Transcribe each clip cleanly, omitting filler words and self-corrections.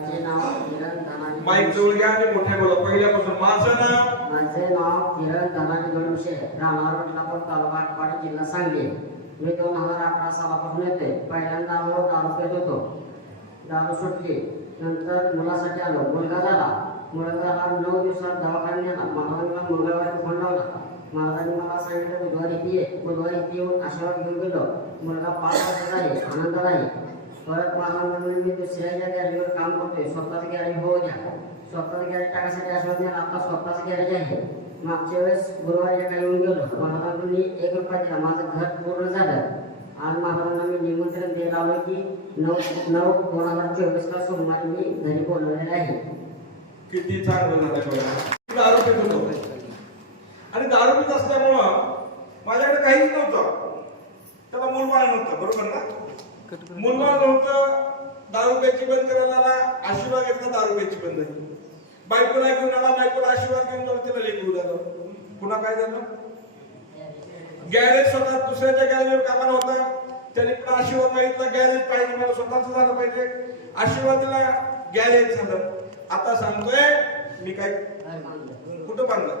माझे नाव किरण धनाजी माईक जवळ घ्या आणि मोठ्या बोला. पहिल्यापासून माझे नाव किरण धनाजी गणुशे, राहणार वडलापूर तालुका आटपाडी, जिल्हा सांगली. मी 2018 सालापासून येते. पहिल्यांदा आलो दारू पेत होतो. दारू सुटली. नंतर मुलासाठी आलो. मुलगा झाला. 9 दिवसात दवाखान्यात नेला. मला मंगळवारी फोन लावला. महाराजांनी मला सांगितलं बुधवारी येऊन आशीर्वाद घेऊन गेलो. मुलगा 5 वर्ष झाले, आनंदात आहे. परत महाराजांनी मी दुसऱ्याच्या गॅरेजवर काम करतोय. स्वतःच गॅरेज होऊ द्या. स्वतःच गॅरेज टाकायसाठी आशीर्वाद नेला. आता स्वतःच गॅरेज आहे. मागच्या वेळेस गुरुवारी एका येऊन गेलो. महाराजांनी 1 रुपया दिला. माझं घर पूर्ण झालं. आज महाराजांना मी निमंत्रण द्यायला आलो की 9/9/2024 सोमवारी मी घरी बोलवलेलं आहे. किती चांगलं झालं. दारू पित होतो आणि दारू पित असल्यामुळं माझ्याकडे काहीच नव्हतं. त्याला मूलबाळ नव्हतं, बरोबर ना? मूलबाळ नव्हतं. दारू प्यायची बंद करायला आला. आशीर्वाद घेतला, दारू प्यायची बंद झाली. बायकोला घेऊन आला. बायकोला आशीर्वाद घेऊन जाऊन तिला लेकरू झालं. पुन्हा काय झालं? गॅरेज स्वतः दुसऱ्याच्या गॅरेजवर कामाला होता. त्याने पण आशीर्वाद मागितला. गॅरेज पाहिजे, मला स्वतःच झालं पाहिजे. आशीर्वाद दिला, गॅरेज झालं. आता सांगतोय मी काय कुठं बांधलं?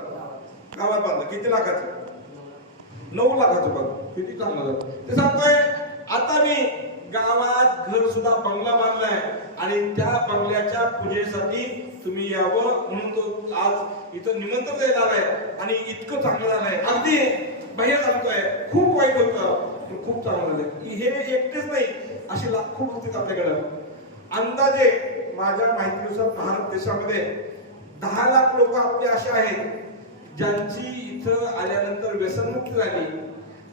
गावात बांधलं. किती लाखाचं? 9 लाखाचं. बघ किती चांगलं झालं. ते सांगतोय आता मी गावात घर सुद्धा बंगला बांधलाय आणि त्या बंगल्याच्या पूजेसाठी तुम्ही यावं म्हणून तो आज इथं निमंत्रण द्यायला आलाय. आणि इतकं चांगलं झालंय. अगदी भैया सांगतोय खूप वाईट होतं, खूप चांगलं झालं. हे एकटेच नाही, अशी लाखो होते आपल्याकडं. अंदाजे माझ्या माहितीनुसार भारत देशामध्ये 10 लाख लोक आपले असे आहेत ज्यांची इथं आल्यानंतर व्यसनमुक्त झाली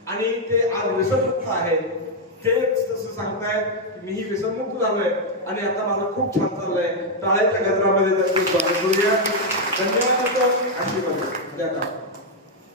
आणि ते आज व्यसनमुक्त आहेत. तेच तसं सांगताय मीही व्यसनमुक्त झालोय आणि आता माझं खूप छान चाललंय. टाळ्याच्या गजरामध्ये करूया. धन्यवाद. आशीर्वाद द्या.